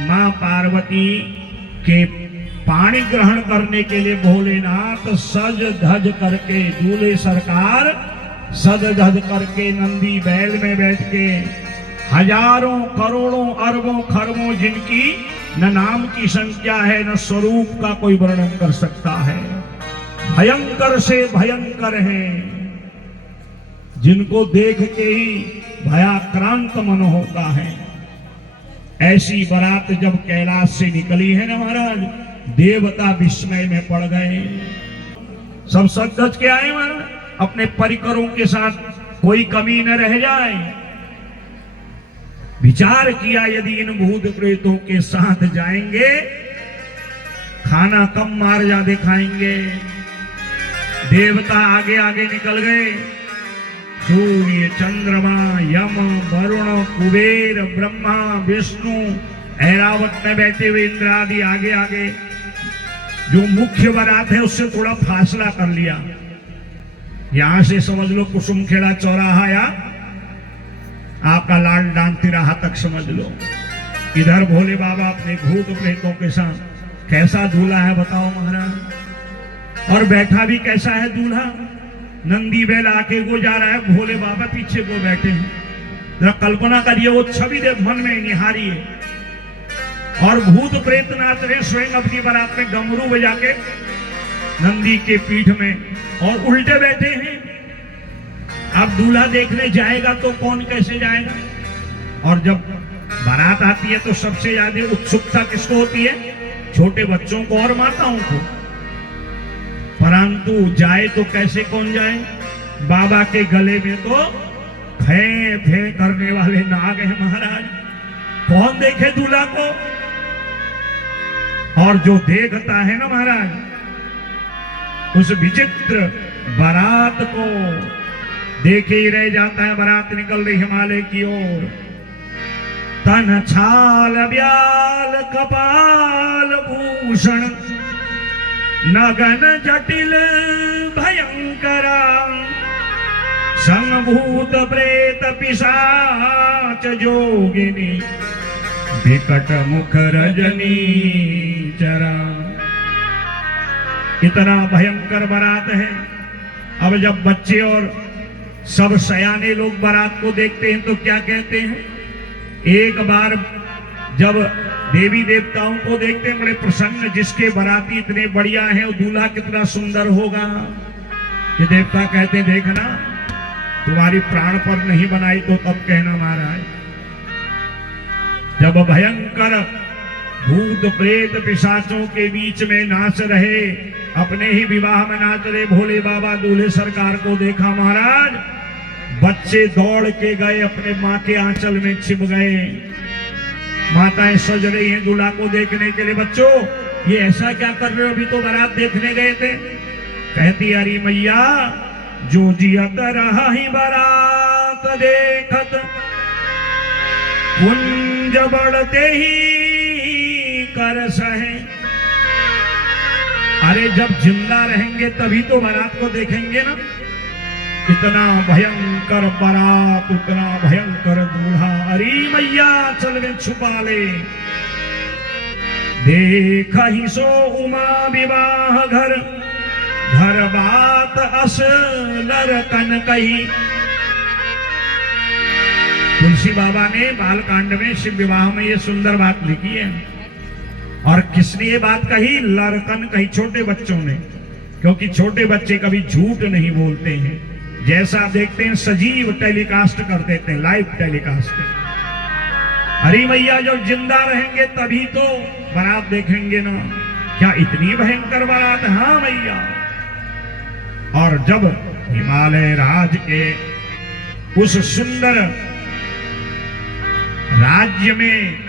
मां पार्वती के पाणी ग्रहण करने के लिए भोलेनाथ सज धज करके, दूल्हे सरकार सज धज करके नंदी बैल में बैठ के, हजारों करोड़ों अरबों खरबों जिनकी न नाम की संख्या है न स्वरूप का कोई वर्णन कर सकता है, भयंकर से भयंकर हैं, जिनको देख के ही भयाक्रांत मन होता है। ऐसी बारात जब कैलाश से निकली है ना महाराज, देवता विस्मय में पड़ गए। सब सज धज के आए महाराज, अपने परिकरों के साथ, कोई कमी न रह जाए। विचार किया यदि इन भूत प्रेतों के साथ जाएंगे, खाना कम मार ज्यादा खाएंगे। देवता आगे आगे निकल गए, सूर्य चंद्रमा यम वरुण कुबेर ब्रह्मा विष्णु ऐरावत में बैठे हुए इंद्र आदि आगे आगे। जो मुख्य बारात है उससे थोड़ा फासला कर लिया, यहां से समझ लो कुसुमखेड़ा चौराहा या आपका लाल डांग तिराहा तक समझ लो। इधर भोले बाबा अपने भूत प्रेतों के साथ, कैसा दूल्हा है बताओ महाराज, और बैठा भी कैसा है दूल्हा। नंदी बैल आके को जा रहा है, भोले बाबा पीछे को बैठे हैं। जरा कल्पना करिए, वो छवि दे मन में निहारिए। और भूत प्रेत नाच रहे स्वयं अपनी बारात में डमरू बजा के नंदी के पीठ में, और उल्टे बैठे हैं। अब दूल्हा देखने जाएगा तो कौन कैसे जाएगा। और जब बारात आती है तो सबसे ज्यादा उत्सुकता किसको होती है, छोटे बच्चों को और माताओं को। परंतु जाए तो कैसे कौन जाए, बाबा के गले में तो फे फे करने वाले नाग हैं महाराज, कौन देखे दूल्हा को। और जो देखता है ना महाराज, उस विचित्र बारात को देखे ही रह जाता है। बारात निकल रही हिमालय की ओर, तन छाल ब्याल कपाल भूषण, नगन जटिल भयंकरा, संभूत प्रेत पिशाच जोगिनी, विकट मुख रजनी चरा। इतना भयंकर बारात है। अब जब बच्चे और सब सयाने लोग बारात को देखते हैं तो क्या कहते हैं, एक बार जब देवी देवताओं को देखते हैं बड़े प्रसन्न, जिसके बाराती इतने बढ़िया हैं, वो दूल्हा कितना सुंदर होगा। ये देवता कहते हैं, देखना तुम्हारी प्राण पर नहीं बनाई तो तब कहना महाराज। जब भयंकर भूत प्रेत पिशाचों के बीच में नाच रहे, अपने ही विवाह में नाच रहे भोले बाबा दूल्हे सरकार को देखा महाराज, बच्चे दौड़ के गए, अपने माँ के आंचल में छिप गए। माताएं सज रही हैं दूल्हा को देखने के लिए, बच्चों ये ऐसा क्या कर रहे हो, अभी तो बारात देखने गए थे। कहती अरे मैया, जो जियत रहा ही बारात देखत, कुंज बढ़ते ही कर सहे। अरे जब जिंदा रहेंगे तभी तो बारात को देखेंगे ना। इतना भयंकर बारात, उतना भयंकर दूल्हा, अरे मैया चल गए छुपा ले। देख ही सो उमा विवाह घर, घर बात अस लरकन कही। तुलसी बाबा ने बालकांड में शिव विवाह में ये सुंदर बात लिखी है। और किसने ये बात कही, लरकन कही, छोटे बच्चों ने। क्योंकि छोटे बच्चे कभी झूठ नहीं बोलते हैं, जैसा देखते हैं सजीव टेलीकास्ट कर देते हैं, लाइव टेलीकास्ट। हरी मैया जब जिंदा रहेंगे तभी तो बारात देखेंगे ना। क्या इतनी भयंकर बारात, हाँ मैया। और जब हिमालय राज के उस सुंदर राज्य में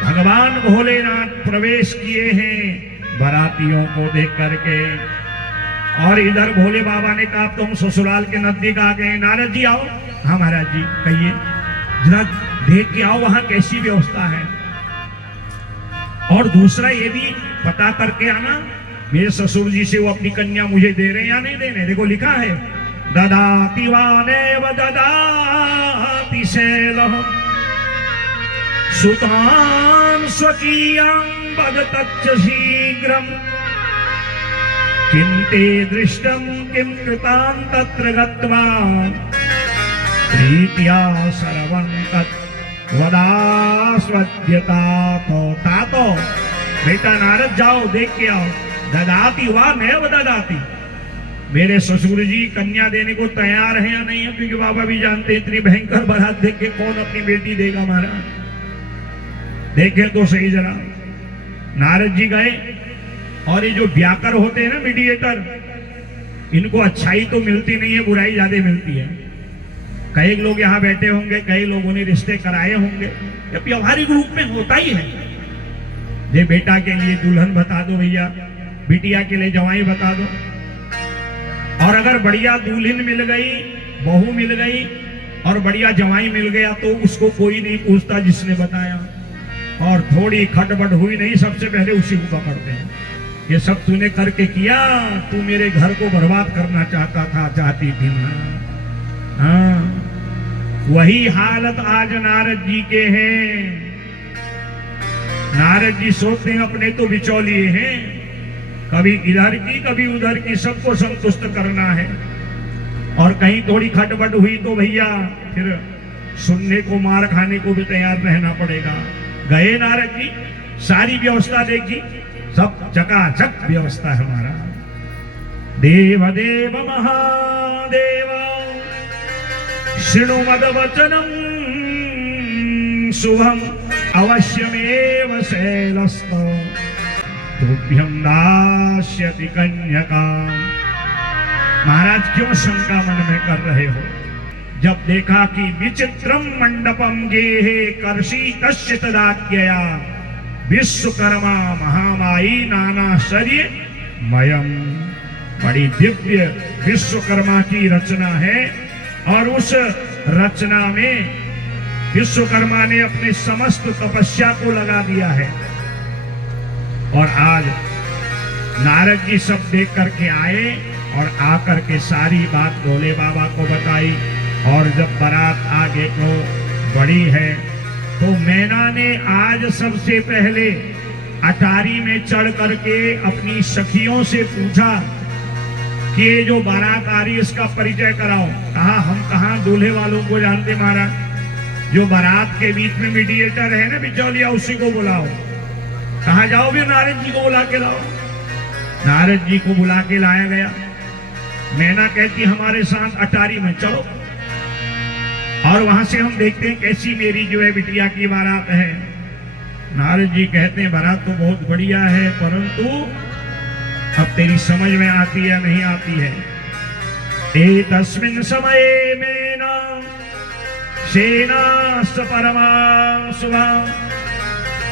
भगवान भोलेनाथ प्रवेश किए हैं बारातियों को देख करके, और इधर भोले बाबा ने कहा तो हम ससुराल के नजदीक आ गए। नारद जी आओ। हाँ महाराज जी कहिए, जरा देख के आओ वहां कैसी व्यवस्था है। और दूसरा ये भी पता करके आना, मेरे ससुर जी से वो अपनी कन्या मुझे दे रहे हैं या नहीं दे रहे। देखो लिखा है, ददाति वानेव ददाति शैलः सुतां स्वकीयां वदतच्च शीघ्रम् किं ते दृष्टं किं कृतां तत्र गत्वा प्रीत्या सर्वं तत् वदास्वद्यता। तो तातो बेटा नारद जाओ देख के आओ। ददाती वा नैव ददाती। मेरे ससुर जी कन्या देने को तैयार है या नहीं है, क्योंकि बाबा भी जानते हैं इतनी भयंकर बारात देख के कौन अपनी बेटी देगा। महाराज देखें तो सही जरा। नारद जी गए और ये जो व्याकर होते हैं ना, मीडिएटर, इनको अच्छाई तो मिलती नहीं है, बुराई ज्यादा मिलती है। कई लोग यहाँ बैठे होंगे, कई लोगों ने रिश्ते कराए होंगे, ये व्यवहारिक रूप में होता ही है। ये बेटा के लिए दुल्हन बता दो भैया, बिटिया के लिए जवाई बता दो। और अगर बढ़िया दुल्हन मिल गई, बहू मिल गई और बढ़िया जवाई मिल गया तो उसको कोई नहीं पूछता जिसने बताया। और थोड़ी खटपट हुई नहीं, सबसे पहले उसी को पकड़ते हैं। ये सब तूने करके किया, तू मेरे घर को बर्बाद करना चाहता था, चाहती थी ना। हाँ, वही हालत आज नारद जी के हैं। नारद जी सोचते हैं अपने तो बिचौलिए हैं, कभी इधर की कभी उधर की, सबको संतुष्ट करना है। और कहीं थोड़ी खटपट हुई तो भैया फिर सुनने को, मार खाने को भी तैयार रहना पड़ेगा। गए नारद जी, सारी व्यवस्था देखी, सब चकाचक व्यवस्था है हमारा। देव देव महादेव शृणु मद वचनम शुभम अवश्यमेव शैलस्त तुभ्यं दास्यति कन्यका। महाराज क्यों शंका मन में कर रहे हो? जब देखा कि विचित्रम मंडपम गेहे कर्षितस्य तदाज्ञया विश्वकर्मा महामाई नानाश्चर्य मयम। बड़ी दिव्य विश्वकर्मा की रचना है और उस रचना में विश्वकर्मा ने अपने समस्त तपस्या को लगा दिया है। और आज नारद जी सब देख करके आए और आकर के सारी बात भोले बाबा को बताई। और जब बारात आगे को बढ़ी है तो मैना ने आज सबसे पहले अटारी में चढ़ करके अपनी सखियों से पूछा कि ये जो बारात आ रही है इसका परिचय कराओ। कहा हम कहाँ दूल्हे वालों को जानते महाराज, जो बारात के बीच में मीडिएटर है ना, बिचौलिया, उसी को बुलाओ। कहा जाओ भी नारद जी को बुला के लाओ। नारद जी को बुला के लाया गया। मैना कहती हमारे साथ अटारी में चलो, और वहां से हम देखते हैं कैसी मेरी जो है बिटिया की बारात है। नारद जी कहते हैं बारात तो बहुत बढ़िया है, परंतु अब तेरी समझ में आती है नहीं आती है। एतस्मिन् समये मैना सेनाश्च परमां शुभां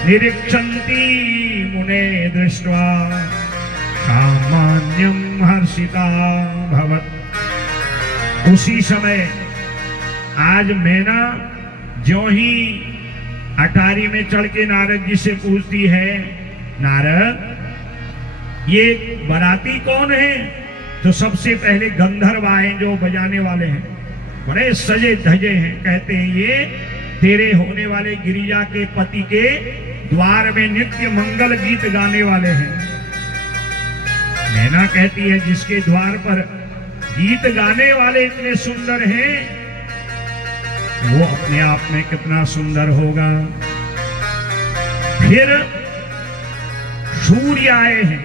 निरीक्षन्ति मुने दृष्ट्वा सामान्यं हर्षिता भवत्। उसी समय आज मैना ज्यों ही अटारी में चढ़ के नारद जी से पूछती है, नारद ये बाराती कौन है? तो सबसे पहले गंधर्व आए जो बजाने वाले हैं, बड़े सजे धजे हैं। कहते हैं ये तेरे होने वाले गिरिजा के पति के द्वार में नित्य मंगल गीत गाने वाले हैं। मैना कहती है जिसके द्वार पर गीत गाने वाले इतने सुंदर हैं, वो अपने आप में कितना सुंदर होगा। फिर सूर्य आए हैं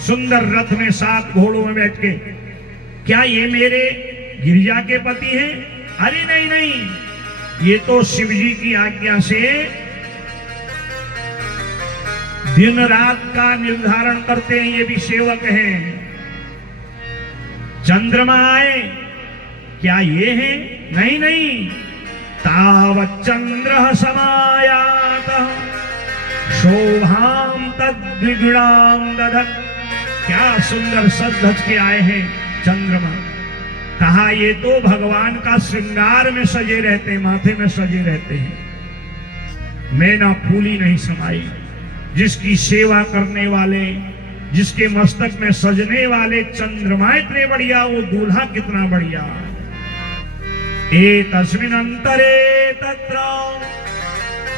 सुंदर रथ में 7 घोड़ों में बैठ के। क्या ये मेरे गिरिजा के पति हैं? अरे नहीं नहीं, ये तो शिव जी की आज्ञा से दिन रात का निर्धारण करते हैं, ये भी सेवक हैं। चंद्रमा आए, क्या ये हैं? नहीं नहीं, तावच्चंद्र समायात शोभाम तद्विगुणाम दधत्। क्या सुंदर सज धज के आए हैं चंद्रमा। कहा ये तो भगवान का श्रृंगार में सजे रहते हैं, माथे में सजे रहते हैं। मैना फूली नहीं समाई। जिसकी सेवा करने वाले, जिसके मस्तक में सजने वाले चंद्रमा इतने बढ़िया, वो दूल्हा कितना बढ़िया। एतस्मिन् अंतरे तत्र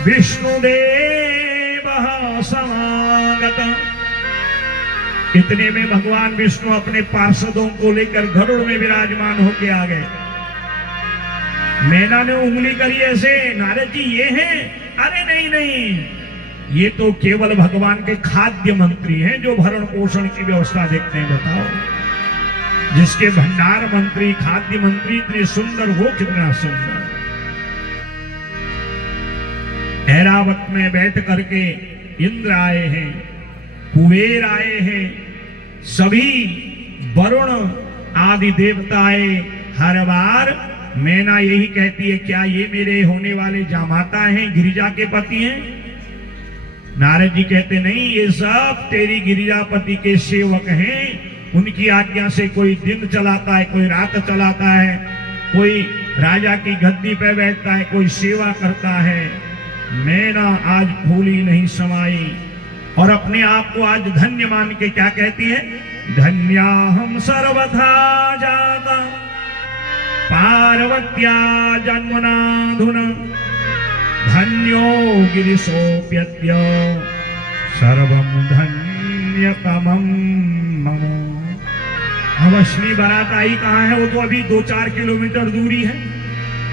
विष्णुदेव समागत। इतने में भगवान विष्णु अपने पार्षदों को लेकर गरुड़ में विराजमान होके आ गए। मैना ने उंगली करी ऐसे, नारद जी ये हैं? अरे नहीं नहीं, ये तो केवल भगवान के खाद्य मंत्री हैं जो भरण पोषण की व्यवस्था देखते हैं। बताओ, जिसके भंडार मंत्री खाद्य मंत्री इतने सुंदर हो, कितना सुंदर। ऐरावत में बैठ करके इंद्र आए हैं, कुबेर आए हैं, सभी वरुण आदि देवताएं। हर बार मैना यही कहती है, क्या ये मेरे होने वाले जामाता हैं, गिरिजा के पति हैं? नारद जी कहते नहीं, ये सब तेरी गिरिजापति के सेवक हैं। उनकी आज्ञा से कोई दिन चलाता है, कोई रात चलाता है, कोई राजा की गद्दी पे बैठता है, कोई सेवा करता है। मैना आज भूली नहीं समाई और अपने आप को आज धन्य मान के क्या कहती है? धन्या हम सर्वथा जाता पार्वत्या जन्मनाधुना धन्यो गिरिशोप्यद्य सर्वं धन्यतमं मम। अब असली बारात आई कहाँ है? वो तो अभी 2-4 किलोमीटर दूरी है,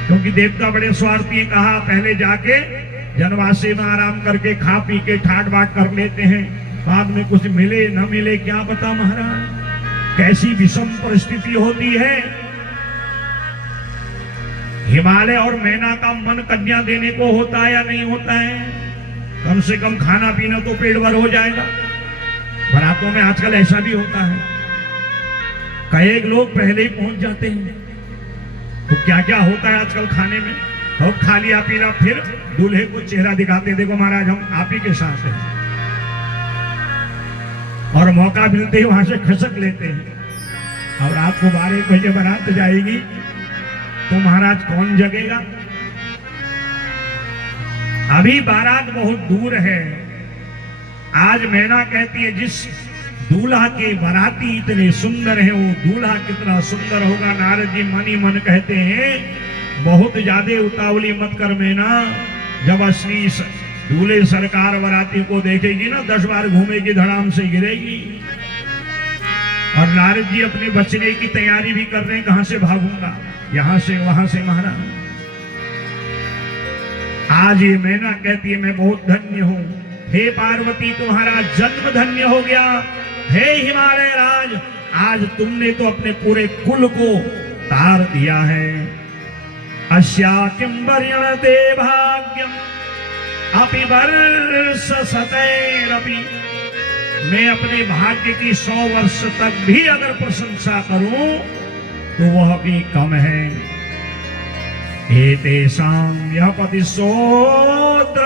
क्योंकि देवता बड़े स्वार्थी हैं। कहा पहले जाके जनवासी में आराम करके खा पी के ठाट बाट कर लेते हैं, बाद में कुछ मिले न मिले क्या पता महाराज। कैसी विषम परिस्थिति होती है। हिमालय और मैना का मन कन्या देने को होता है या नहीं होता है? कम से कम खाना पीना तो पेट भर हो जाएगा। बारातों में आजकल ऐसा भी होता है, कई लोग पहले ही पहुंच जाते हैं। तो क्या क्या होता है आजकल खाने में? और खा लिया पीला, फिर दूल्हे को चेहरा दिखाते, देखो महाराज हम आप ही के साथ हैं, और मौका मिलते ही वहां से खसक लेते हैं। और रात को 12 बजे बारात जाएगी तो महाराज कौन जगेगा? अभी बारात बहुत दूर है। आज मैना कहती है, जिस दूल्हा के बाराती इतने सुंदर हैं, वो दूल्हा कितना सुंदर होगा। नारद जी मन ही मन कहते हैं, बहुत ज्यादा उतावली मत कर मैना। जब असली दूल्हे सरकार बाराती को देखेगी ना, 10 बार घूमेगी, धड़ाम से गिरेगी। और नारद जी अपने बचने की तैयारी भी कर रहे हैं, कहां से भागूंगा, यहां से वहां से महाराज। आज ये मैना कहती है, मैं बहुत धन्य हूं। हे पार्वती, तुम्हारा जन्म धन्य हो गया। हे हिमालय राज, आज तुमने तो अपने पूरे कुल को तार दिया है। अस्या किं वर्यणते भाग्यम अपि वर्ष सतैरपि। मैं अपने भाग्य की 100 वर्ष तक भी अगर प्रशंसा करूं तो वह भी कम है। एतेषां यः पतिशोत्र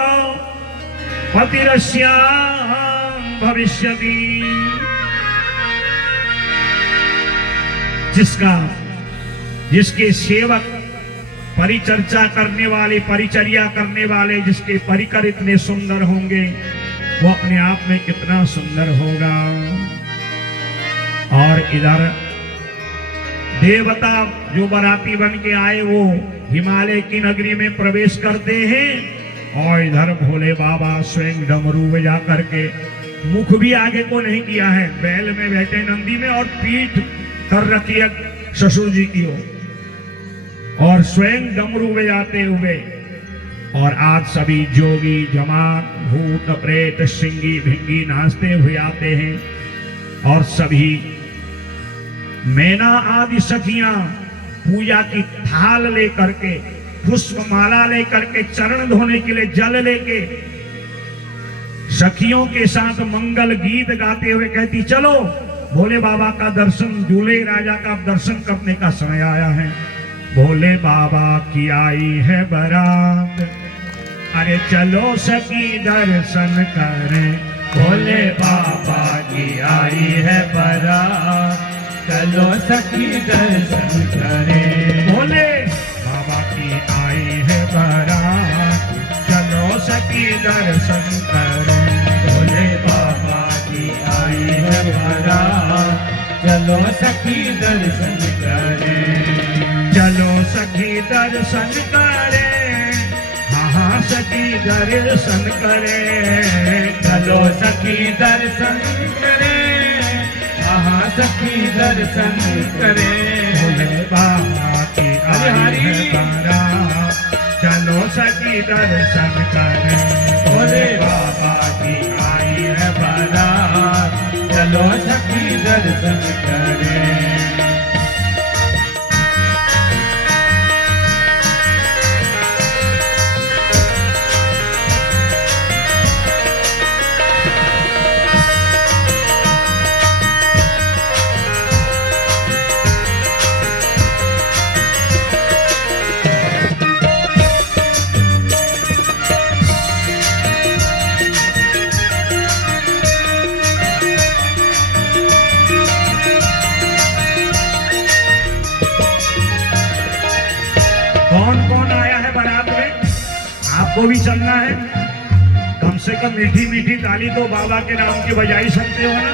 पतिरस्यां भविष्यति। जिसके सेवक, परिचर्चा करने वाले, परिचर्या करने वाले, जिसके परिकर इतने सुंदर होंगे, वो अपने आप में कितना सुंदर होगा। और इधर देवता जो बाराती बन के आए, वो हिमालय की नगरी में प्रवेश करते हैं। और इधर भोले बाबा स्वयं डमरू बजा करके, मुख भी आगे को नहीं किया है, बैल में बैठे नंदी में, और पीठ कर रखी है ससुर जी की ओर, और स्वयं डमरू बजाते हुए। और आज सभी जोगी जमात, भूत प्रेत, सिंगी भिंगी नाचते हुए आते हैं। और सभी मैना आदि सखियां पूजा की थाल लेकर के, पुष्प माला लेकर के, चरण धोने के लिए जल लेके, सखियों के साथ मंगल गीत गाते हुए कहती, चलो भोले बाबा का दर्शन, दूल्हे राजा का दर्शन करने का समय आया है। भोले बाबा की आई है बारात, अरे चलो सखी दर्शन करें। भोले बाबा की आई है बारात, चलो सखी दर्शन करें। भोले बाबा की आई है बारात, चलो सखी दर्शन करें। भोले बाबा की आई है बारात, चलो सखी दर्शन करें। चलो सखी दर्शन करें, हाँ हाँ सखी दर्शन करे, चलो सखी दर्शन करे, हाँ सखी दर्शन करे। भोले बाबा की आई है बारात, चलो सखी दर्शन करे। भोले बाबा की आई है बारात, चलो सखी दर्शन करे। कौन कौन आया है बारात में? आपको भी चलना है? कम से कम मीठी मीठी ताली तो बाबा के नाम की बजा ही सकते हो ना।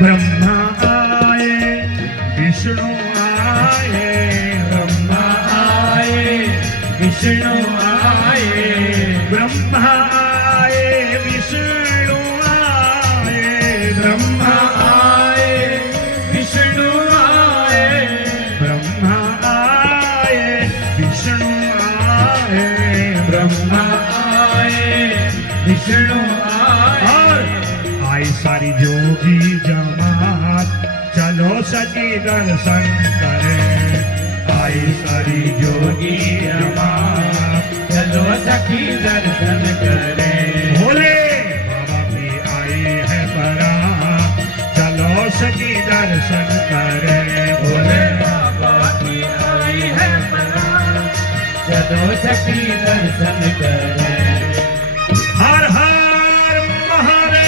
ब्रह्मा आए, विष्णु आए, ब्रह्मा आए, विष्णु आए, ब्रह्मा आए, विष्णु आए, ब्रह्मा आए, विष्णु आए, ब्रह्मा आए, विष्णु आए, ब्रह्मा आए, विष्णु आए। और आई सारी जोगी जमात, चलो सखी दर्शन करें। आई सारी जोगी जमात, चलो सखी दर्शन करे। भोले बाबा की आई है बारात, चलो सखी दर्शन करें। भोले बाबा की आई है बारात, चलो सखी दर्शन करे। हर हर महादेव।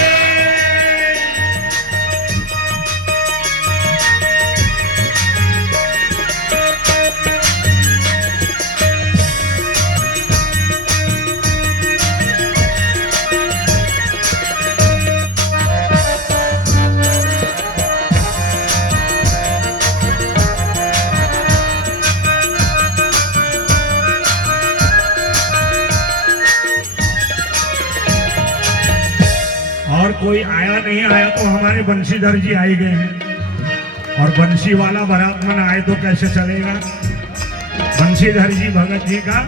और कोई आया नहीं आया तो हमारे बंशीधर जी आई गए हैं, और बंशी वाला बारात में आए तो कैसे चलेगा। बंशीधर जी भगत जी का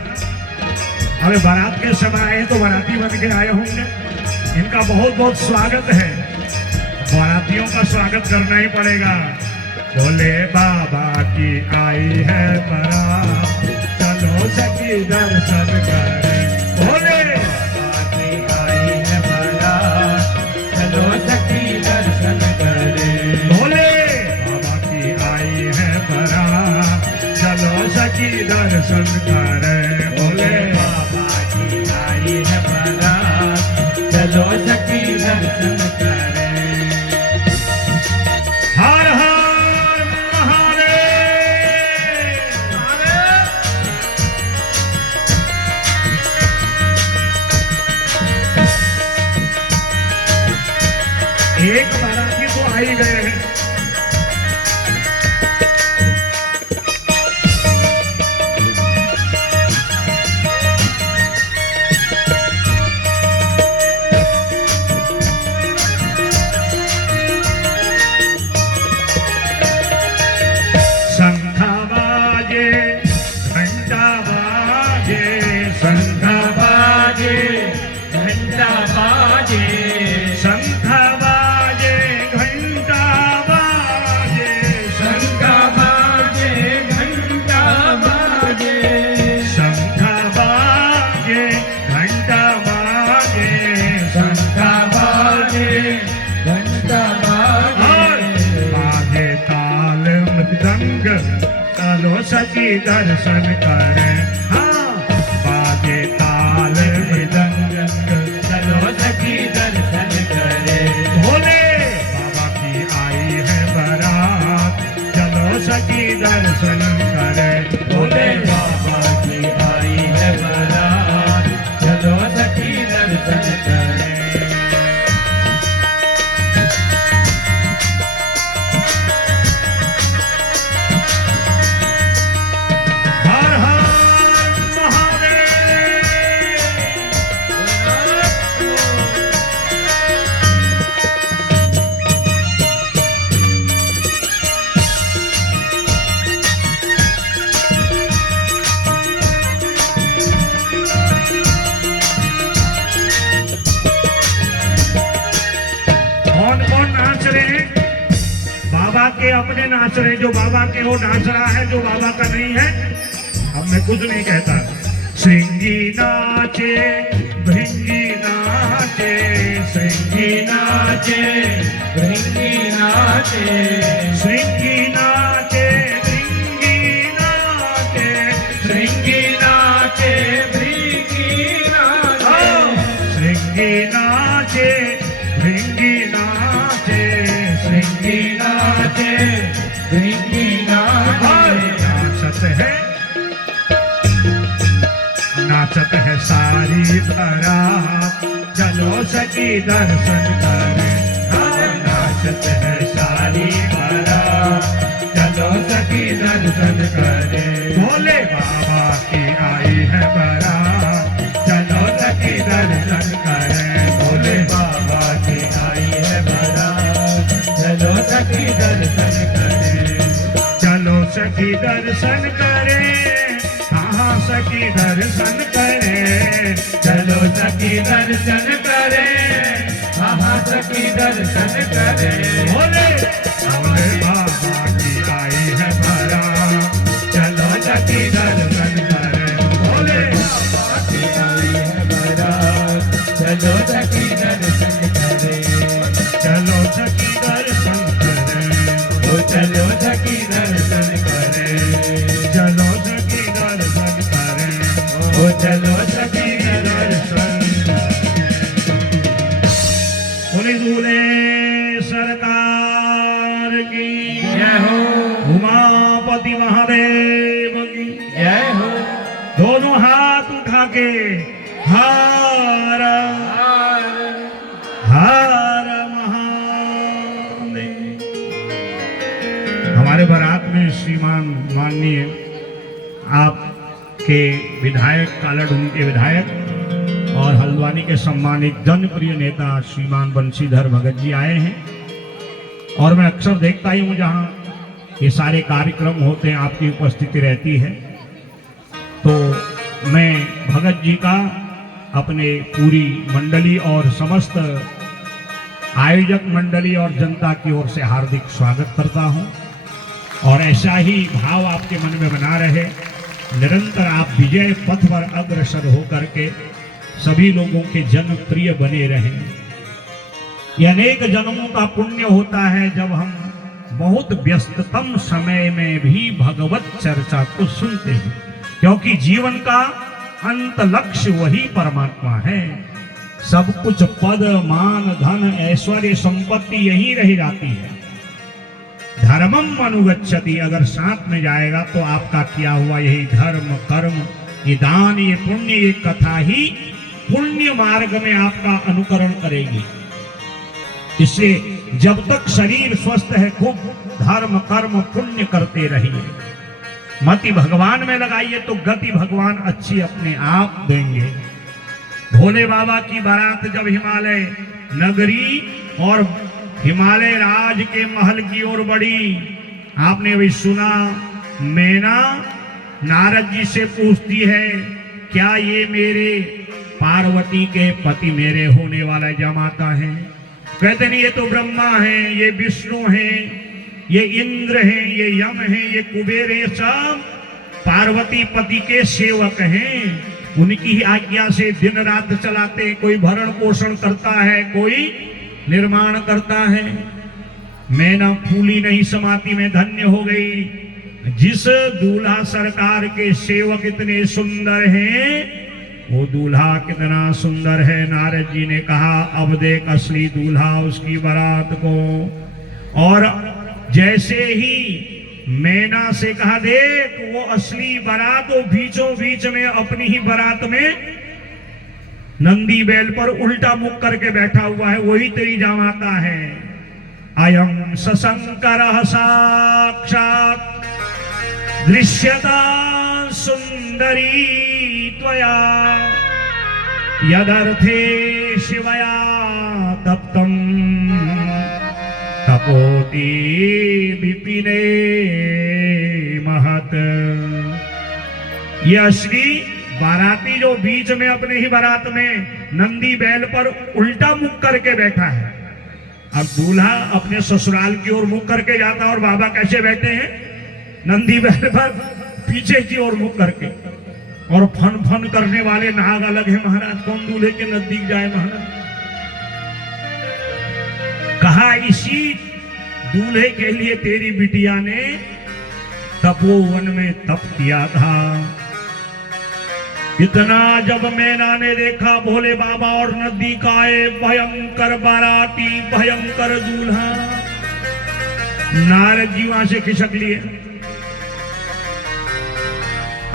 अबे बारात के समय आए तो बाराती बन के आए होंगे, इनका बहुत बहुत स्वागत है। बारातियों का स्वागत करना ही पड़ेगा। भोले बाबा की आई है बारात, चलो सखी दर्शन करें। भोले बाबा की आई है बारात, चलो सखी दर्शन करे। भोले बाबा की आई है बारात, चलो सखी दर्शन करें। भोले बाबा की आई है बारात, चलो सखी दर्शन करे। हर हर महादेव। एक बाराती तो आ ही गए हैं। शंखा बाजे, घंटा बाजे, शंखा बाजे, घंटा बाजे, शंखा बाजे, घंटा बाजे, शंखा बाजे, घंटा बाजे, शंखा बाजे, घंटा बाजे, शंखा बाजे, घंटा और बाजे। बाजे ताल मृदंग, चलो सखी दर्शन करें। हाँ, बाजे ताल मृदंग, चलो सखी दर्शन करे। भोले बाबा की आई है बारात, चलो सखी दर्शन करें। भोले बाबा की आई है बारात, चलो सखी दर्शन करे। हर हर के अपने नाच रहे, जो बाबा के वो नाच रहा है, जो बाबा का नहीं है। अब मैं कुछ नहीं कहता। श्रृंगी नाचे भृंगी नाचे, श्रृंगी नाचे भृंगी नाचे, श्रृंगी नाचे भृंगी नाचे, श्रृंगी नाचे भृंगी नाचे, श्रृंगी नाचे भृंगी नाचे, श्रृंगी नाचे भृंगी नाचे। नाचत है सारी बारात, चलो सखी दर्शन करें। नाचत है सारी बारात, चलो सखी दर्शन करें। भोले बाबा की आई है बारात, चलो सखी दर्शन करें। भोले बाबा की आई है बारात, चलो सखी दर्शन करें। चलो सखी दर्शन करें। कहाँ सखी दर्शन करें, चलो सखी दर्शन करें, हाँ सखी दर्शन करें। भोले भोले बाबा की आई है बारात, चलो सखी दर्शन करें। भोले बाबा की आई है बारात, चलो सखी दर्शन करें। चलो सखी दर्शन करें। ओ चलो सखी दर्शन करें। चलो सखी दर्शन करें। ओ चलो सखी दर्शन। बोले सरकार की जय हो, उमापति महादेव की। जय हो। दोनों हाथ उठा के हर हर महादेव। हमारे बारात में श्रीमान माननीय आपके विधायक, कालाढूंग के विधायक और हल्द्वानी के सम्मानित जनप्रिय नेता श्रीमान बंशीधर भगत जी आए हैं। और मैं अक्सर देखता ही हूँ जहाँ ये सारे कार्यक्रम होते हैं, आपकी उपस्थिति रहती है। तो मैं भगत जी का अपने पूरी मंडली और समस्त आयोजक मंडली और जनता की ओर से हार्दिक स्वागत करता हूँ। और ऐसा ही भाव आपके मन में बना रहे, निरंतर आप विजय पथ पर अग्रसर होकर के सभी लोगों के जनप्रिय बने रहें। यह अनेक जन्मों का पुण्य होता है जब हम बहुत व्यस्ततम समय में भी भगवत चर्चा को सुनते हैं, क्योंकि जीवन का अंत लक्ष्य वही परमात्मा है। सब कुछ पद मान धन ऐश्वर्य संपत्ति यही रह जाती है। धर्मम अनुगच्छति, अगर साथ में जाएगा तो आपका किया हुआ यही धर्म कर्म, ये दान, ये पुण्य, ये कथा ही पुण्य मार्ग में आपका अनुकरण करेगी। इसलिए जब तक शरीर स्वस्थ है खूब धर्म कर्म पुण्य करते रहिए, मति भगवान में लगाइए तो गति भगवान अच्छी अपने आप देंगे। भोले बाबा की बारात जब हिमालय नगरी और हिमालय राज के महल की ओर बढ़ी, आपने अभी सुना, मैना नारद जी से पूछती है, क्या ये मेरे पार्वती के पति मेरे होने वाला जमाता है? कहते नहीं, ये तो ब्रह्मा है, ये विष्णु है, ये इंद्र है, ये यम है, ये कुबेर है, सब पार्वती पति के सेवक हैं। उनकी ही आज्ञा से दिन रात चलाते, कोई भरण पोषण करता है, कोई निर्माण करता है। मैना फूली नहीं समाती में धन्य हो गई। जिस दूल्हा सरकार के सेवक इतने सुंदर हैं, वो दूल्हा कितना सुंदर है। नारद जी ने कहा, अब देख असली दूल्हा उसकी बारात को। और जैसे ही मैना से कहा, देख वो असली बारात, वो बीचों बीच में अपनी ही बारात में नंदी बैल पर उल्टा मुख करके बैठा हुआ है, वही तेरी जमाता है। अयम सशंकर साक्षात दृश्यता सुंदरी त्वया, यदर्थे शिवया तप्तम तपोति विपिने महत। ये असली बाराती जो बीच में अपने ही बारात में नंदी बैल पर उल्टा मुख करके बैठा है, अब दूल्हा अपने ससुराल की ओर मुख करके जाता और बाबा कैसे बैठे हैं, नंदी बैल पर पीछे की ओर मुख करके, और फन फन करने वाले नाग अलग है महाराज। कौन दूल्हे के नजदीक जाए महाराज। कहा इसी दूल्हे के लिए तेरी बिटिया ने तपोवन में तप किया था। इतना जब मैना ने देखा भोले बाबा और नदी का भयंकर बाराती, भयंकर दूल्हा, नारद जी वहां से खिसक लिए।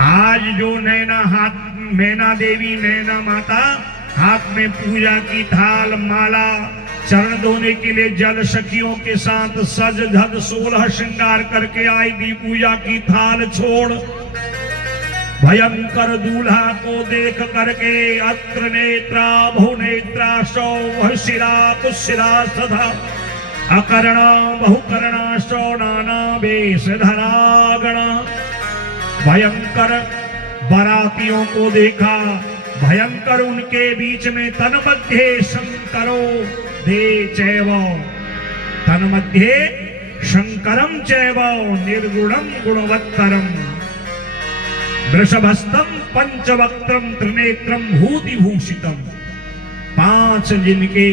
आज जो नैना हाथ, मैना देवी नैना माता हाथ में पूजा की थाल माला, चरण धोने के लिए जल सखियों के साथ सज धज 16 श्रृंगार करके आई थी। पूजा की थाल छोड़ भयंकर दूल्हा को देख करके अत्र नेत्रा बहुनेत्रा सौ शिरा कुशिरा सदा अकर्णा बहुकर्णा सौ नाना वेश धरागणा। भयंकर बारातियों को देखा, भयंकर उनके बीच में तन्मध्ये शंकरो दे चैव, तन्मध्ये शंकरम चैव निर्गुणम गुणवत्तरम, वृषभस्तम पंचवक्त्रम त्रिनेत्रम भूतिभूषितम। 5 जिनके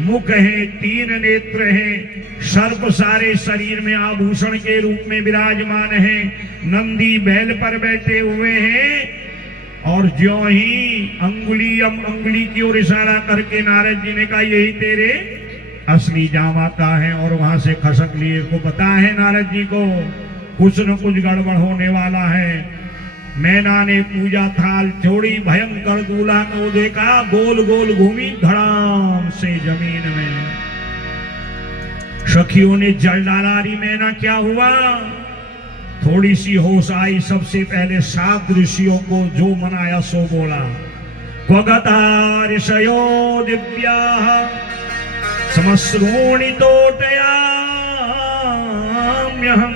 मुख हैं, 3 नेत्र हैं, सर्प सारे शरीर में आभूषण के रूप में विराजमान हैं, नंदी बैल पर बैठे हुए हैं। और ज्यों ही अंगुली की ओर इशारा करके नारद जी ने कहा यही तेरे असली जामाता है, और वहां से खसक लिए। को पता है नारद जी को कुछ न कुछ गड़बड़ होने वाला है। मैना ने पूजा थाल छोड़ी, भयंकर दूल्हा को देखा, गोल गोल घूमी धड़ाम से जमीन में। सखियों ने जल डाला। अरे मैना क्या हुआ? थोड़ी सी होश आई। सबसे पहले 7 ऋषियों को जो मनाया सो बोला। क्वगता ऋषयो दिव्याः समश्रोणितोटयाम्यहम्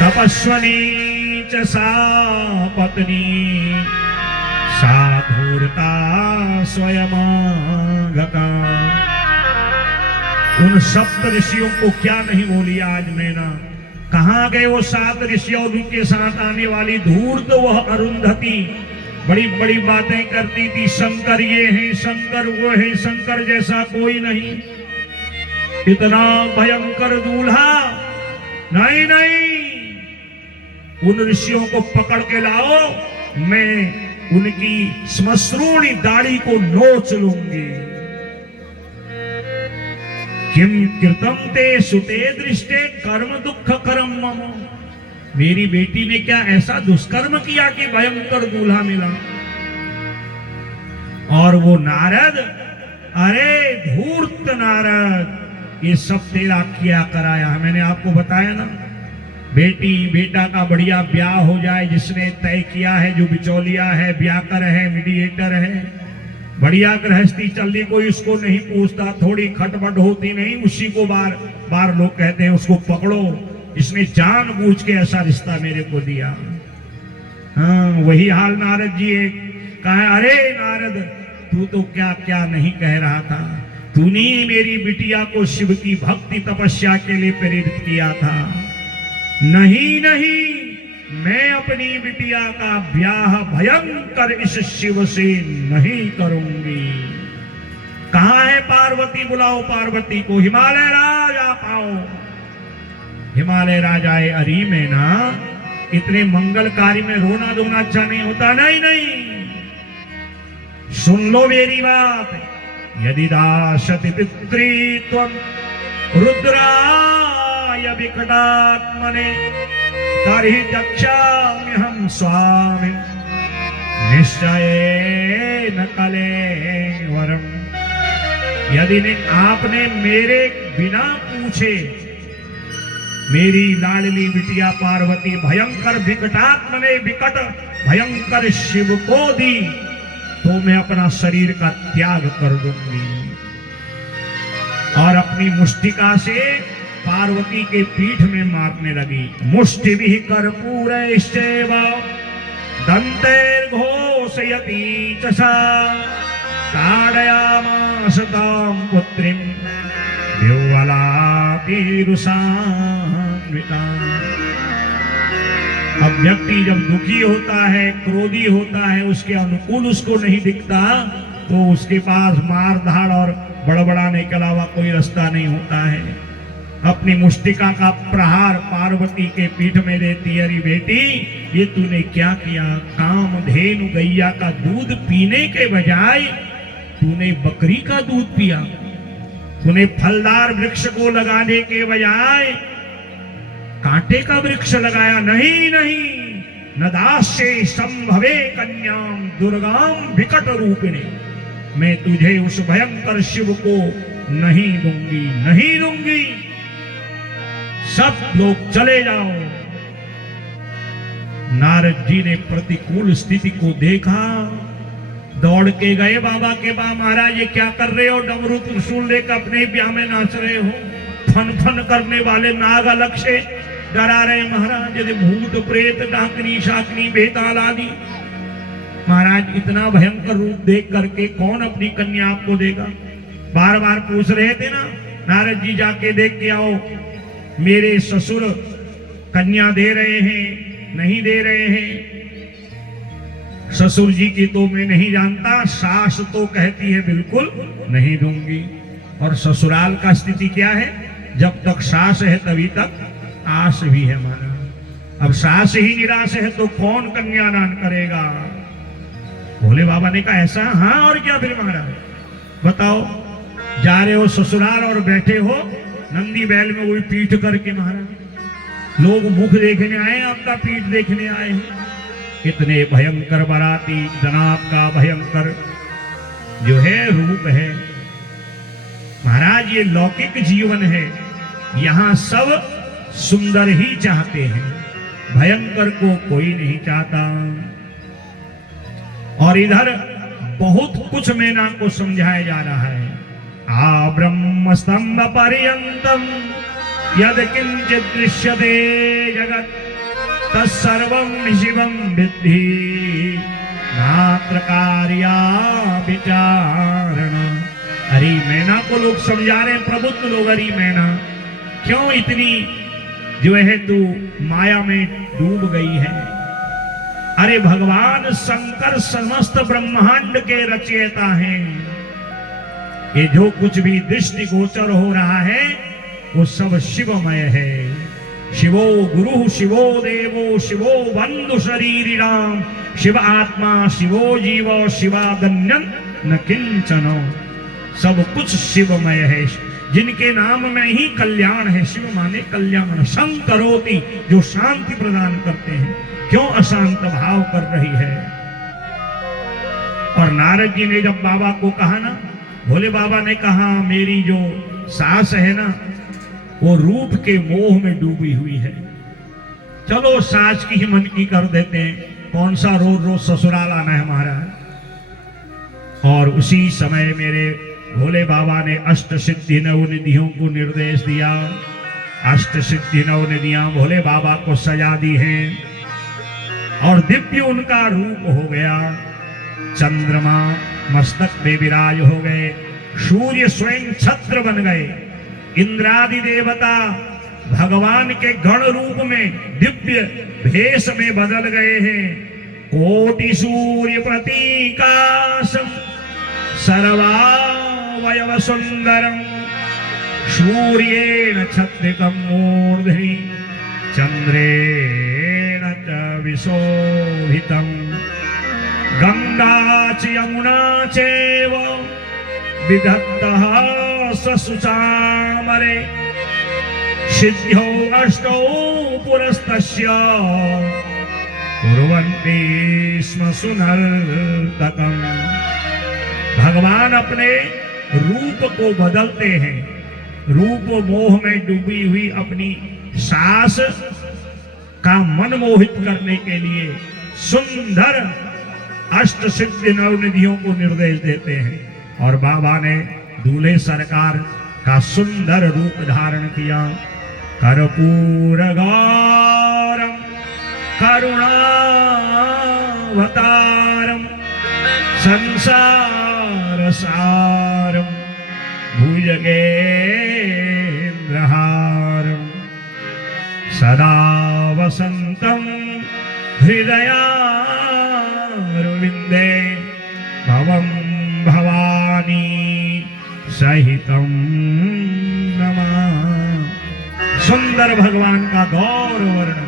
तपस्वनी च सा पत्नी साधूर्ता स्वयमागता। उन 7 ऋषियों को क्या नहीं बोली आज मैना। कहां गए वो 7 ऋषि और उनके साथ आने वाली धूर्त वह अरुंधति। बड़ी बड़ी बातें करती थी, शंकर ये है, शंकर वो है, शंकर जैसा कोई नहीं। इतना भयंकर दूल्हा, नहीं नहीं, उन ऋषियों को पकड़ के लाओ, मैं उनकी श्मश्रूणी दाढ़ी को नोच लूंगी। किम कृतम ते सुते दृष्टे कर्म दुख करम मम। मेरी बेटी ने क्या ऐसा दुष्कर्म किया कि भयंकर दूल्हा मिला। और वो नारद, अरे धूर्त नारद, ये सब तेरा किया कराया। मैंने आपको बताया ना, बेटी बेटा का बढ़िया ब्याह हो जाए, जिसने तय किया है, जो बिचौलिया है, ब्याकर है, मीडिएटर है, बढ़िया गृहस्थी चल रही, कोई उसको नहीं पूछता, थोड़ी खटपट होती नहीं, उसी को बार बार लोग कहते हैं उसको पकड़ो, इसने जानबूझ के ऐसा रिश्ता मेरे को दिया। हाँ, वही हाल नारद जी एक कहा, अरे नारद तू तो क्या क्या नहीं कह रहा था, तूने मेरी बिटिया को शिव की भक्ति तपस्या के लिए प्रेरित किया था। नहीं नहीं, मैं अपनी बिटिया का ब्याह भयंकर इस शिव से नहीं करूंगी। कहां है पार्वती? बुलाओ पार्वती को। हिमालय राज आप आओ। हिमालय राज आए। अरे मैना, इतने मंगल कार्य में रोना धोना अच्छा नहीं होता। नहीं नहीं, सुन लो मेरी बात। यदि दाशति पितृत्वं रुद्राय विकटात्मने तर्हि दक्षाम्यहं स्वामी निश्चयेन कलेवरम्। यदि आपने मेरे बिना पूछे मेरी लाडली बिटिया पार्वती भयंकर विकटात्मने, विकट भयंकर शिव को दी, तो मैं अपना शरीर का त्याग कर दूंगी। और अपनी मुष्टिका से पार्वती के पीठ में मारने लगी। मुष्टि भी कर्पूरैश्चैव दन्तैर्घोषयति च सा ताडयामास तां पुत्रीं युवलातिरुषान्विता। अब व्यक्ति जब दुखी होता है, क्रोधी होता है, उसके अनुकूल उसको नहीं दिखता, तो उसके पास मार धाड़ और बड़बड़ाने के अलावा कोई रास्ता नहीं होता है। अपनी मुष्टिका का प्रहार पार्वती के पीठ में देती, अरे बेटी ये तूने क्या किया? कामधेनु गैया का दूध पीने के बजाय तूने बकरी का दूध पिया। तूने फलदार वृक्ष को लगाने के बजाय कांटे का वृक्ष लगाया। नहीं नहीं, न दास्ये संभवे कन्याम दुर्गाम विकट रूपिणी। मैं तुझे उस भयंकर शिव को नहीं दूंगी, नहीं दूंगी। सब लोग चले जाओ। नारद जी ने प्रतिकूल स्थिति को देखा, दौड़ के गए बाबा के पास। महाराज ये क्या कर रहे हो? डमरू त्रिशूल लेकर अपने ब्याह में नाच रहे हो। फन फन करने वाले नाग अलग से डरा रहे महाराज, जैसे भूत प्रेत डाकनी शाकनी बेताल आदि। महाराज इतना भयंकर रूप देख करके कौन अपनी कन्या आपको देगा? बार बार पूछ रहे थे ना, नारद जी जाके देख के आओ, मेरे ससुर कन्या दे रहे हैं नहीं दे रहे हैं। ससुर जी की तो मैं नहीं जानता, सास तो कहती है बिल्कुल नहीं दूंगी। और ससुराल का स्थिति क्या है? जब तक सास है तभी तक आस भी है महाराज। अब सास ही निराश है तो कौन कन्यादान करेगा? भोले बाबा ने कहा ऐसा? हाँ और क्या फिर महाराज बताओ। जा रहे हो ससुराल और बैठे हो नंदी बैल में वही पीठ करके महाराज। लोग मुख देखने आए, आपका पीठ देखने आए हैं। इतने भयंकर बराती जनाब का भयंकर जो है रूप है महाराज। ये लौकिक जीवन है, यहां सब सुंदर ही चाहते हैं, भयंकर को कोई नहीं चाहता। और इधर बहुत कुछ मैना को समझाया जा रहा है। आ ब्रह्म स्तंभ पर्यंतम यद किंचित दृश्यते जगत तत्सर्वं शिवं विद्धि नात्र कार्या विचारण। अरे मैना को लोग समझा रहे हैं, प्रबुद्ध लोग, अरे मैना क्यों इतनी जो है तू माया में डूब गई है? अरे भगवान शंकर समस्त ब्रह्मांड के रचयिता हैं। ये जो कुछ भी दृष्टि गोचर हो रहा है वो सब शिवमय है। शिवो गुरु शिवो देवो शिवो बंधु शरीरिणाम शिव आत्मा शिवो जीवो शिवागन्यन न किंचनो। सब कुछ शिवमय है, जिनके नाम में ही कल्याण है। शिव माने कल्याण। शंकरोति, जो शांति प्रदान करते हैं। क्यों अशांत भाव कर रही है? और नारद जी ने जब बाबा को कहा ना, भोले बाबा ने कहा मेरी जो सास है ना वो रूप के मोह में डूबी हुई है। चलो सास की ही मन की कर देते हैं, कौन सा रोज रोज ससुराल आना है महाराज। और उसी समय मेरे भोले बाबा ने अष्ट सिद्धि नवनिधियों को निर्देश दिया। अष्ट सिद्धि नवनिधियां भोले बाबा को सजा दी हैं और दिव्य उनका रूप हो गया। चंद्रमा मस्तक में विराज हो गए, सूर्य स्वयं छत्र बन गए, इंद्रादि देवता भगवान के गण रूप में दिव्य भेष में बदल गए हैं। कोटि सूर्य प्रतीकाशम सर्वावयव सुंदरम सूर्येण छत्रिकं मूर्धनि चंद्रेण च विशोभितं गंगा च यमुना चैव विदत्तः ससुचामरे सिद्ध्यौ अष्टौ पुरस्तस्य कुर्वन्ति स्म सुनर्तकम्। भगवान अपने रूप को बदलते हैं। रूप मोह में डूबी हुई अपनी सास का मन मोहित करने के लिए सुंदर अष्ट सिद्धि नवनिधियों को निर्देश देते हैं। और बाबा ने दूल्हे सरकार का सुंदर रूप धारण किया। कर्पूर गौरम करुणावतारम संसार सारम भुजगे सदा वसंतं हृदयारविंदे भवं भवानी सहितं नमामि। सुंदर भगवान का गौर वर्ण,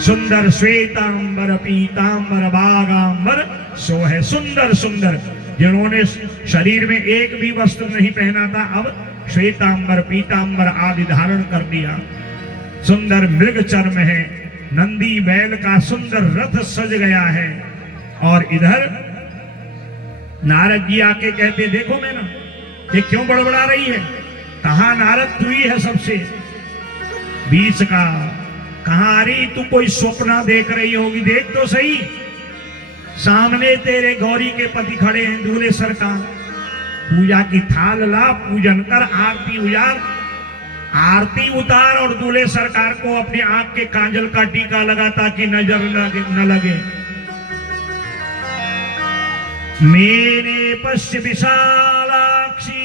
सुंदर श्वेतांबर पीतांबर बागांबर सो है। सुंदर सुंदर जिन्होंने शरीर में एक भी वस्त्र नहीं पहना था, अब श्वेतांबर पीतांबर आदि धारण कर दिया। सुंदर मृग चर्म है, नंदी बैल का सुंदर रथ सज गया है। और इधर नारद जी आके कहते, देखो मैना ये क्यों बड़बड़ा रही है? कहा नारद तू ही है सबसे बीच का, कहां आ रही तू? कोई स्वप्न देख रही होगी, देख तो सही, सामने तेरे गौरी के पति खड़े हैं दूल्हे सरकार। पूजा की थाल ला, पूजन कर, आरती उजार, आरती उतार और दूल्हे सरकार को अपनी आंख के कांजल का टीका लगा ताकि नजर न लगे। मेरे पश्य विशालाक्षी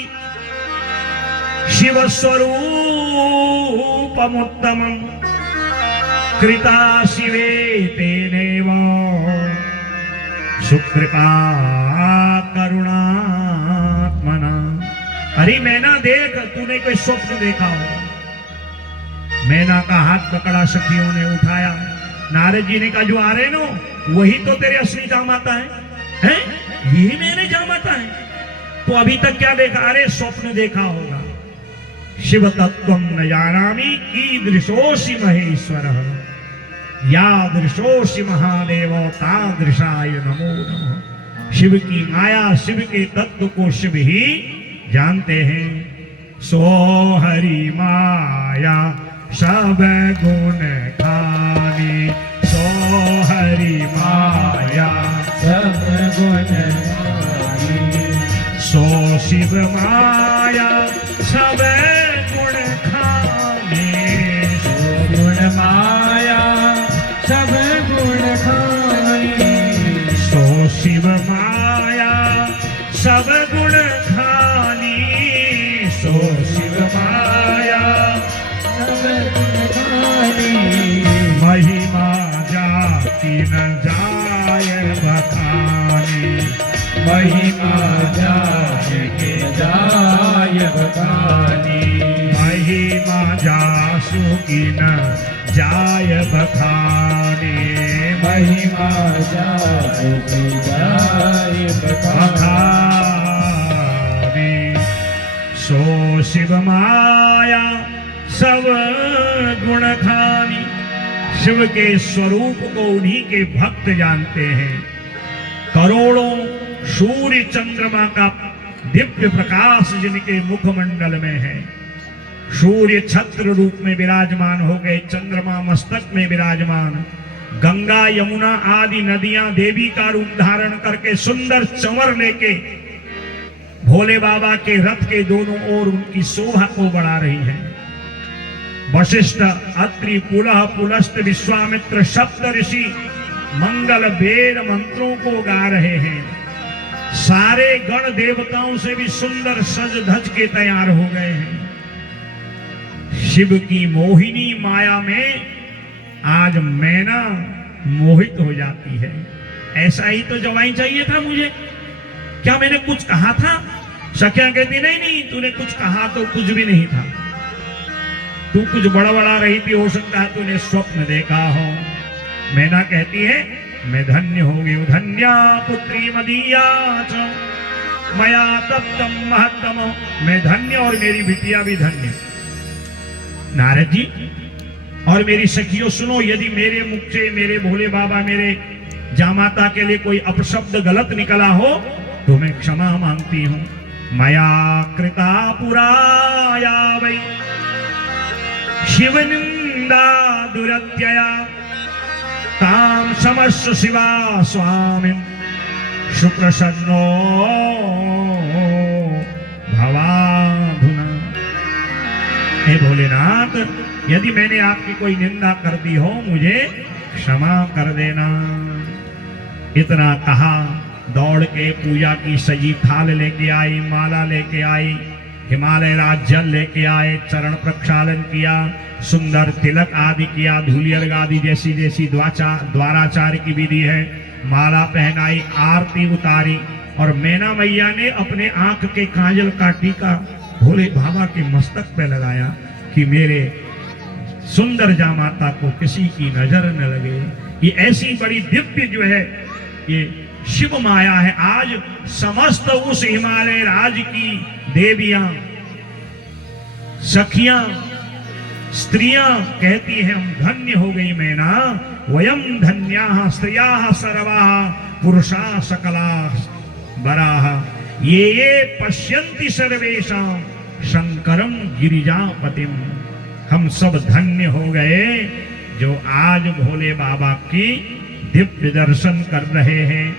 शिव स्वरूपमुत्तमं कृता शिवे तेनेव सुकृपा करुणात्मना। अरे मैना देख, तूने कोई स्वप्न देखा हो। मैना का हाथ पकड़ा, सखियों ने उठाया। नारद जी ने कहा जो आ रहे नो वही तो तेरे असली जामाता है, हैं? यही मेरे जामाता है। तो अभी तक क्या देखा? अरे स्वप्न देखा होगा। शिव तत्वं न जानामि कीदृशोऽसि महेश्वरः, यादृशोऽसि महादेव तादृशाय नमो नमः। शिव की माया, शिव के तत्व को शिव ही जानते हैं। सो हरि माया सब गुण खानी, सो हरि माया सब गुण खानी, सो शिव माया सब गुण खानी, सो गुण माया सब गुण खानी, सो शिव माया सब गुण खानी, सो शिव माया सब गुण खानी। महिमा जाति न जाय बखानी, महिमा जाय के जाय बखानी, महिमा जासु की न जाय बखानी, महिमा जाय के जाय बखानी। सो शिव माया सब गुण खानी। शिव के स्वरूप को उन्हीं के भक्त जानते हैं। करोड़ों सूर्य चंद्रमा का दिव्य प्रकाश जिनके मुखमंडल में है। सूर्य छत्र रूप में विराजमान हो गए, चंद्रमा मस्तक में विराजमान, गंगा यमुना आदि नदियां देवी का रूप धारण करके सुंदर चंवर लेके भोले बाबा के रथ के दोनों ओर उनकी शोभा को बढ़ा रही है। वशिष्ठ, अत्रि, पुलह, पुलस्त, विश्वामित्र सप्त ऋषि मंगल वेद मंत्रों को गा रहे हैं। सारे गण देवताओं से भी सुंदर सज धज के तैयार हो गए हैं। शिव की मोहिनी माया में आज मैना मोहित हो जाती है। ऐसा ही तो जवाई चाहिए था मुझे। क्या मैंने कुछ कहा था? सखियां कहती नहीं नहीं, तूने कुछ कहा तो कुछ भी नहीं था, तू कुछ बड़ा रही थी, हो सकता है तूने स्वप्न देखा हो। मैना कहती है मैं धन्य हो गई, धन्या पुत्री मदीया च मया तप्तम महत्तम। मैं धन्य और मेरी बिटिया भी धन्य। नारद जी और मेरी सखियों सुनो, यदि मेरे मुख से मेरे भोले बाबा मेरे जामाता के लिए कोई अपशब्द गलत निकला हो तो मैं क्षमा मांगती हूं। मया कृता पुराया वै शिव निंदा दुरत्यया ताम समस्व शिवा स्वामी सुप्रसन्नो भवाधुना। हे भोलेनाथ, यदि मैंने आपकी कोई निंदा कर दी हो मुझे क्षमा कर देना। इतना कहा, दौड़ के पूजा की सजी थाल लेके आई, माला लेके आई, हिमालय राज जल लेके आए, चरण प्रक्षालन किया, सुंदर तिलक आदि किया, धूलियर आदि जैसी जैसी द्वाराचार की विधि है, माला पहनाई, आरती उतारी और मैना मैया ने अपने आंख के काजल का टीका भोले बाबा के मस्तक पे लगाया कि मेरे सुंदर जामाता को किसी की नजर न लगे। ये ऐसी बड़ी दिव्य जो है ये शिव माया है। आज समस्त उस हिमालय राज की देवियां, सखियां, स्त्रियां कहती हैं हम धन्य हो गई मैना, वयम धन्याः स्त्रियाः सर्वाः पुरुषाः सकलाः वराः ये पश्यन्ति सर्वेषां शंकरम गिरिजापतिम। हम सब धन्य हो गए जो आज भोले बाबा की दिव्य दर्शन कर रहे हैं।